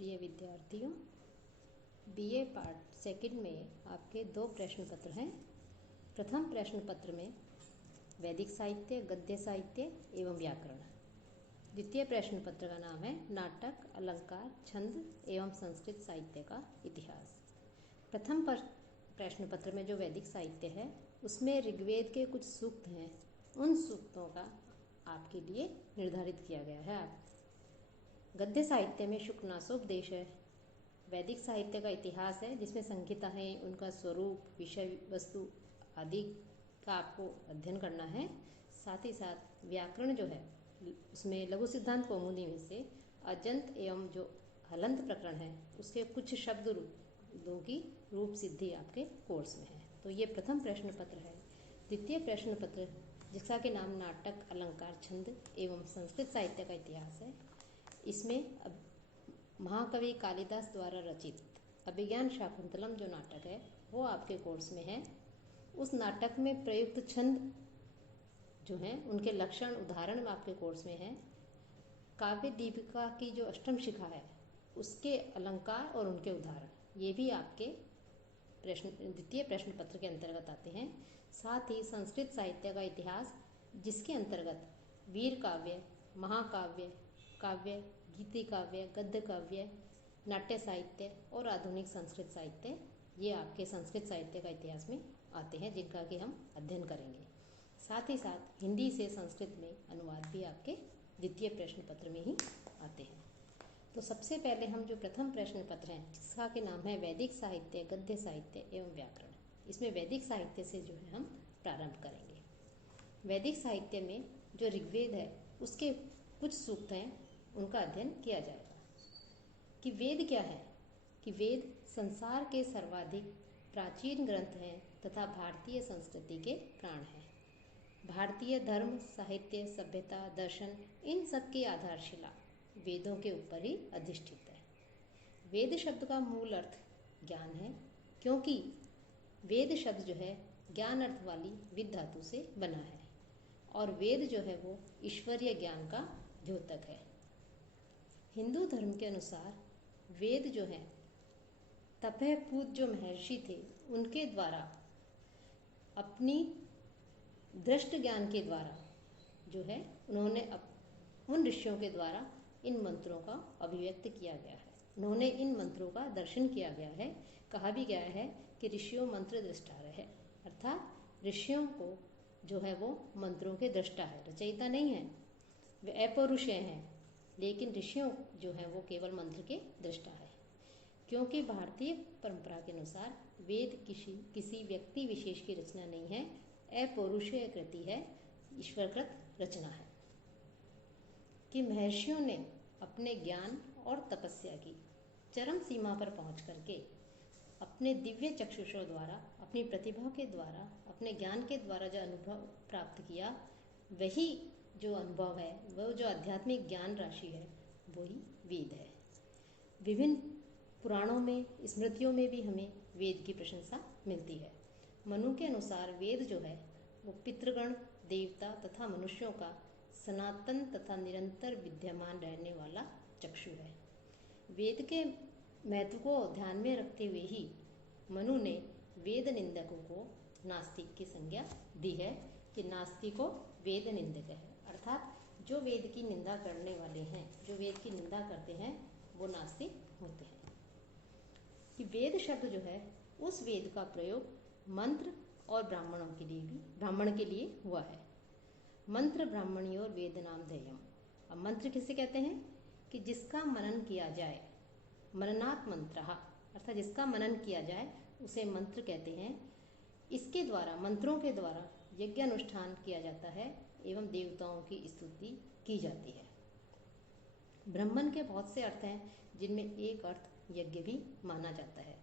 प्रिय विद्यार्थियों, BA part second में आपके दो प्रश्न पत्र हैं। प्रथम प्रश्न पत्र में वैदिक साहित्य, गद्य साहित्य एवं व्याकरण। द्वितीय प्रश्न पत्र का नाम है नाटक, अलंकार, छंद एवं संस्कृत साहित्य का इतिहास। प्रथम प्रश्न पत्र में जो वैदिक साहित्य है उसमें ऋग्वेद के कुछ सूक्त हैं, उन सूक्तों का आपके लिए निर्धारित किया गया है। गद्य साहित्य में शुकनासोपदेश है। वैदिक साहित्य का इतिहास है जिसमें संहिता है, उनका स्वरूप, विषय वस्तु आदि का आपको अध्ययन करना है। साथ ही साथ व्याकरण जो है उसमें लघु सिद्धांत कौमुदी में से अजंत एवं जो हलंत प्रकरण है उसके कुछ शब्द रूपों की रूप सिद्धि आपके कोर्स में है। तो ये प्रथम प्रश्न पत्र है। द्वितीय प्रश्न पत्र जिसका के नाम नाटक, अलंकार, छंद एवं संस्कृत साहित्य का इतिहास है, इसमें महाकवि कालिदास द्वारा रचित अभिज्ञान शाकुंतलम जो नाटक है वो आपके कोर्स में है। उस नाटक में प्रयुक्त छंद जो हैं उनके लक्षण उदाहरण आपके कोर्स में है। काव्य दीपिका की जो अष्टम शिखा है उसके अलंकार और उनके उदाहरण ये भी आपके द्वितीय प्रश्न पत्र के अंतर्गत आते हैं। साथ ही संस्कृत साहित्य का इतिहास जिसके अंतर्गत वीर काव्य, महाकाव्य, काव्य, गीति काव्य, गद्य काव्य, नाट्य साहित्य और आधुनिक संस्कृत साहित्य ये आपके संस्कृत साहित्य का इतिहास में आते हैं, जिनका कि हम अध्ययन करेंगे। साथ ही साथ हिंदी से संस्कृत में अनुवाद भी आपके द्वितीय प्रश्न पत्र में ही आते हैं। तो सबसे पहले हम जो प्रथम प्रश्न पत्र हैं जिसका के नाम है वैदिक साहित्य, गद्य साहित्य एवं व्याकरण, इसमें वैदिक साहित्य से जो है हम प्रारंभ करेंगे। वैदिक साहित्य में जो ऋग्वेद है उसके कुछ सूक्त हैं, उनका अध्ययन किया जाएगा। कि वेद क्या है? कि वेद संसार के सर्वाधिक प्राचीन ग्रंथ हैं तथा भारतीय संस्कृति के प्राण हैं। भारतीय धर्म, साहित्य, सभ्यता, दर्शन इन सब की आधारशिला वेदों के ऊपर ही अधिष्ठित है। वेद शब्द का मूल अर्थ ज्ञान है, क्योंकि वेद शब्द जो है ज्ञान अर्थ वाली विद धातु से बना है और वेद जो है वो ईश्वरीय ज्ञान का द्योतक है। हिंदू धर्म के अनुसार वेद जो है तपह पूत जो महर्षि थे उनके द्वारा अपनी दृष्ट ज्ञान के द्वारा जो है उन्होंने उन ऋषियों के द्वारा इन मंत्रों का अभिव्यक्त किया गया है। उन्होंने इन मंत्रों का दर्शन किया गया है। कहा भी गया है कि ऋषियों मंत्र दृष्टा रहे, अर्थात ऋषियों को जो है वो मंत्रों के दृष्टा है, रचयिता नहीं है। वे अपौरुषेय हैं, लेकिन ऋषियों जो है वो केवल मंत्र के दृष्टा है। क्योंकि भारतीय परंपरा के अनुसार वेद किसी व्यक्ति विशेष की रचना नहीं है, अपौरुषेय कृति है, ईश्वरकृत रचना है। कि महर्षियों ने अपने ज्ञान और तपस्या की चरम सीमा पर पहुंच करके अपने दिव्य चक्षुषों द्वारा, अपनी प्रतिभा के द्वारा, अपने ज्ञान के द्वारा जो अनुभव प्राप्त किया, वही जो अनुभव है, वह जो आध्यात्मिक ज्ञान राशि है, वही वेद है। विभिन्न पुराणों में, स्मृतियों में भी हमें वेद की प्रशंसा मिलती है। मनु के अनुसार वेद जो है वो पितृगण, देवता तथा मनुष्यों का सनातन तथा निरंतर विद्यमान रहने वाला चक्षु है। वेद के महत्व को ध्यान में रखते हुए ही मनु ने वेद निंदकों को नास्तिक की संज्ञा दी है कि नास्तिको वेद निंदक है, अर्थात जो वेद की निंदा करने वाले हैं, जो वेद की निंदा करते हैं वो नास्तिक होते हैं। कि वेद शब्द जो है उस वेद का प्रयोग मंत्र और ब्राह्मण के लिए हुआ है। मंत्र ब्राह्मणी और वेद नाम ध्येयम। अब मंत्र किसे कहते हैं? कि जिसका मनन किया जाए, मननात् मंत्रः, अर्थात जिसका मनन किया जाए उसे मंत्र कहते हैं। इसके द्वारा, मंत्रों के द्वारा यज्ञ अनुष्ठान किया जाता है एवं देवताओं की स्तुति की जाती है। ब्राह्मण के बहुत से अर्थ हैं जिनमें एक अर्थ यज्ञ भी माना जाता है।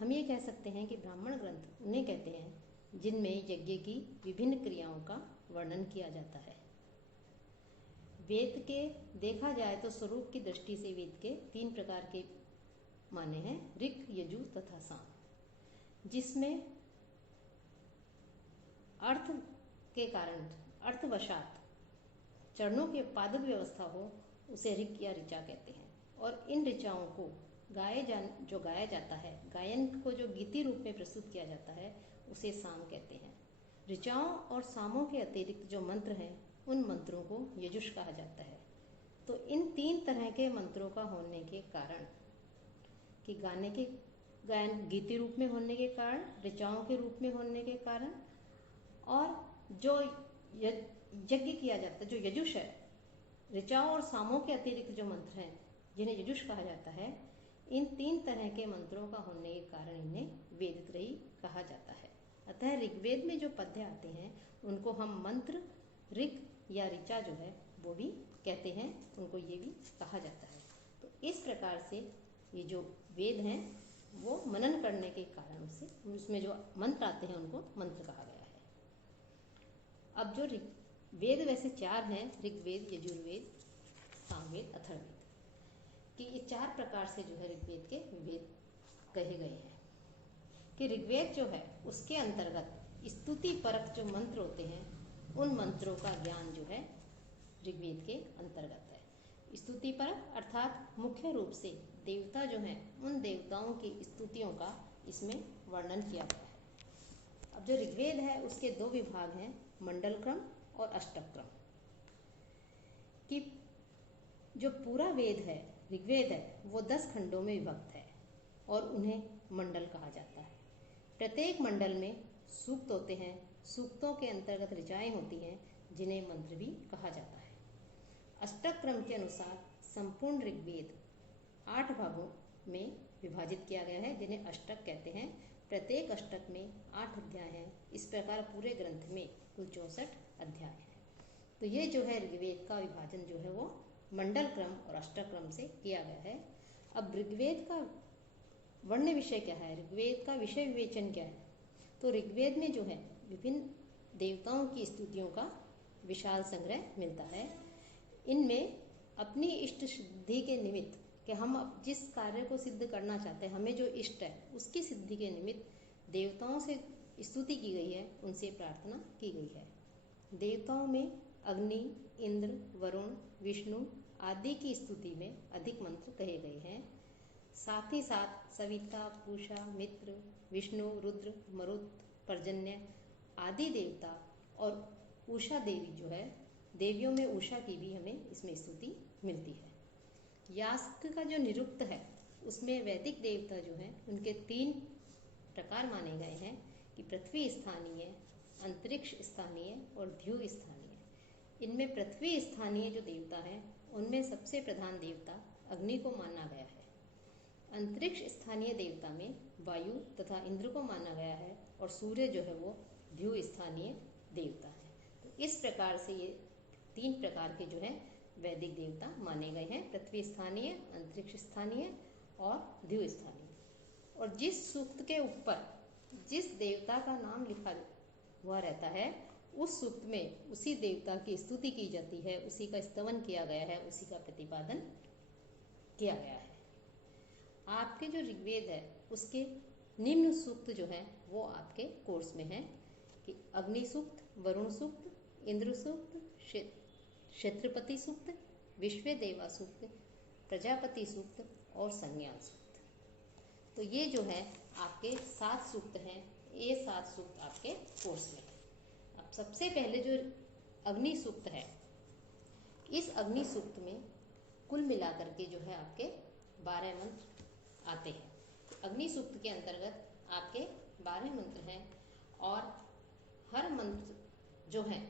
हम ये कह सकते हैं कि ब्राह्मण ग्रंथ उन्हें कहते हैं जिनमें यज्ञ की विभिन्न क्रियाओं का वर्णन किया जाता है। वेद के देखा जाए तो स्वरूप की दृष्टि से वेद के 3 प्रकार के माने हैं, ऋक्, यजु तथा साम, जिसमें अर्थ के कारण, अर्थवशात चरणों के पादक व्यवस्था हो उसे ऋक् या ऋचा कहते हैं। और इन ऋचाओं को जो गाया जाता है, गायन को जो गीति रूप में प्रस्तुत किया जाता है, उसे साम कहते हैं। ऋचाओं और सामों के अतिरिक्त जो मंत्र हैं, उन मंत्रों को यजुष कहा जाता है। तो इन 3 तरह के मंत्रों का होने के कारण, कि गायन गीति रूप में होने के कारण, ऋचाओं के रूप में होने के कारण, और जो यज्ञ किया जाता है, जो यजुष है, ऋचाओं और सामों के अतिरिक्त जो मंत्र हैं जिन्हें यजुष कहा जाता है, इन 3 तरह के मंत्रों का होने के कारण इन्हें वेदत्रयी कहा जाता है। अतः ऋग्वेद में जो पद्य आते हैं उनको हम मंत्र, ऋग या ऋचा जो है वो भी कहते हैं, उनको ये भी कहा जाता है। तो इस प्रकार से ये जो वेद हैं वो मनन करने के कारण से उसमें जो मंत्र आते हैं उनको मंत्र कहा गया है। अब जो वेद वैसे 4 हैं, ऋग्वेद, यजुर्वेद, सामवेद, अथर्ववेद, कि ये 4 प्रकार से जो है ऋग्वेद के वेद कहे गए हैं। कि ऋग्वेद जो है उसके अंतर्गत स्तुति परक जो मंत्र होते हैं, उन मंत्रों का ज्ञान जो है ऋग्वेद के अंतर्गत है। स्तुति परक अर्थात मुख्य रूप से देवता जो हैं, उन देवताओं की स्तुतियों का इसमें वर्णन किया गया है। अब जो ऋग्वेद है उसके 2 विभाग हैं, मंडल क्रम और अष्टक क्रम। कि जो पूरा वेद है, ऋग्वेद है, वो 10 खंडों में विभक्त है और उन्हें मंडल कहा जाता है। प्रत्येक मंडल में सूक्त होते हैं, सूक्तों के अंतर्गत ऋचाएं होती हैं जिन्हें मंत्र भी कहा जाता है। अष्टक क्रम के अनुसार संपूर्ण ऋग्वेद 8 भागों में विभाजित किया गया है, जिन्हें अष्टक कहते हैं। प्रत्येक अष्टक में 8 अध्याय हैं। इस प्रकार पूरे ग्रंथ में कुल 64 अध्याय हैं। तो ये जो है ऋग्वेद का विभाजन जो है वो मंडल क्रम और अष्टक क्रम से किया गया है। अब ऋग्वेद का वर्ण विषय क्या है, ऋग्वेद का विषय विवेचन क्या है? तो ऋग्वेद में जो है विभिन्न देवताओं की स्तुतियों का विशाल संग्रह मिलता है। इनमें अपनी इष्ट सिद्धि के निमित्त, कि हम जिस कार्य को सिद्ध करना चाहते हैं, हमें जो इष्ट है उसकी सिद्धि के निमित्त देवताओं से स्तुति की गई है, उनसे प्रार्थना की गई है। देवताओं में अग्नि, इंद्र, वरुण, विष्णु आदि की स्तुति में अधिक मंत्र कहे गए हैं। साथ ही साथ सविता, पूषा, मित्र, विष्णु, रुद्र, मरुत, पर्जन्य आदि देवता और उषा देवी जो है, देवियों में उषा की भी हमें इसमें स्तुति मिलती है। यास्क का जो निरुक्त है उसमें वैदिक देवता जो हैं उनके 3 प्रकार माने गए हैं, कि पृथ्वी स्थानीय, अंतरिक्ष स्थानीय और द्यू स्थानीय। इनमें पृथ्वी स्थानीय जो देवता हैं उनमें सबसे प्रधान देवता अग्नि को माना गया है। अंतरिक्ष स्थानीय देवता में वायु तथा इंद्र को माना गया है और सूर्य जो है वो द्यू स्थानीय देवता है। तो इस प्रकार से ये 3 प्रकार के जो है वैदिक देवता माने गए हैं, पृथ्वी स्थानीय, अंतरिक्ष स्थानीय और द्यू स्थानीय। और जिस सूक्त के ऊपर जिस देवता का नाम लिखा हुआ रहता है, उस सूक्त में उसी देवता की स्तुति की जाती है, उसी का स्तवन किया गया है, उसी का प्रतिपादन किया गया है। आपके जो ऋग्वेद है उसके निम्न सूक्त जो है वो आपके कोर्स में है, कि अग्नि सूक्त, वरुण सूक्त, इंद्र सूक्त, क्षेत्रपति सूक्त, विश्वदेवा सूक्त, प्रजापति सूक्त और संज्ञान सूक्त। तो ये जो है आपके 7 सूक्त हैं, ये 7 सूक्त आपके कोर्स में है। अब सबसे पहले जो अग्नि सूक्त है, इस अग्नि सूक्त में कुल मिलाकर के जो है आपके 12 मंत्र आते हैं। अग्नि सूक्त के अंतर्गत आपके 12 मंत्र हैं और हर मंत्र जो है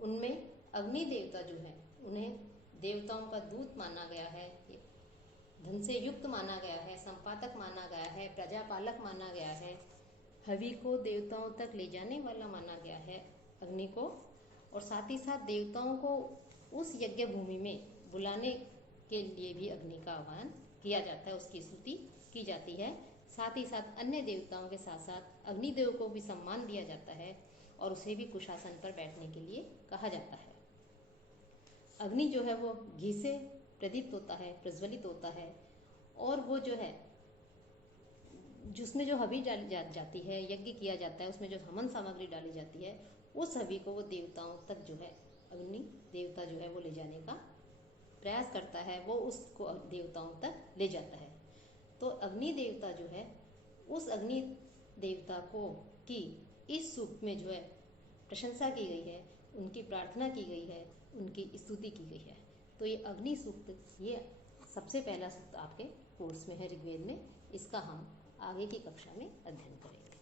उनमें अग्नि देवता जो है उन्हें देवताओं का दूत माना गया है, धन से युक्त माना गया है, संपादक माना गया है, प्रजापालक माना गया है, हवि को देवताओं तक ले जाने वाला माना गया है अग्नि को, और साथ ही साथ देवताओं को उस यज्ञ भूमि में बुलाने के लिए भी अग्नि का आह्वान किया जाता है, उसकी स्तुति की जाती है। साथ ही साथ अन्य देवताओं के साथ साथ अग्निदेव को भी सम्मान दिया जाता है और उसे भी कुशासन पर बैठने के लिए कहा जाता है। अग्नि जो है वो घी से प्रदीप्त होता है, प्रज्वलित होता है, और वो जो है जिसमें जो हवि डाली जाती है, यज्ञ किया जाता है, उसमें जो हवन सामग्री डाली जाती है, उस हवि को वो देवताओं तक जो है अग्नि देवता जो है वो ले जाने का प्रयास करता है वो उसको देवताओं तक ले जाता है। तो अग्नि देवता जो है, उस अग्नि देवता को की इस सूक्त में जो है प्रशंसा की गई है, उनकी प्रार्थना की गई है, उनकी स्तुति की गई है। तो ये अग्नि सूक्त, ये सबसे पहला सूक्त आपके कोर्स में है ऋग्वेद में। इसका हम आगे की कक्षा में अध्ययन करेंगे।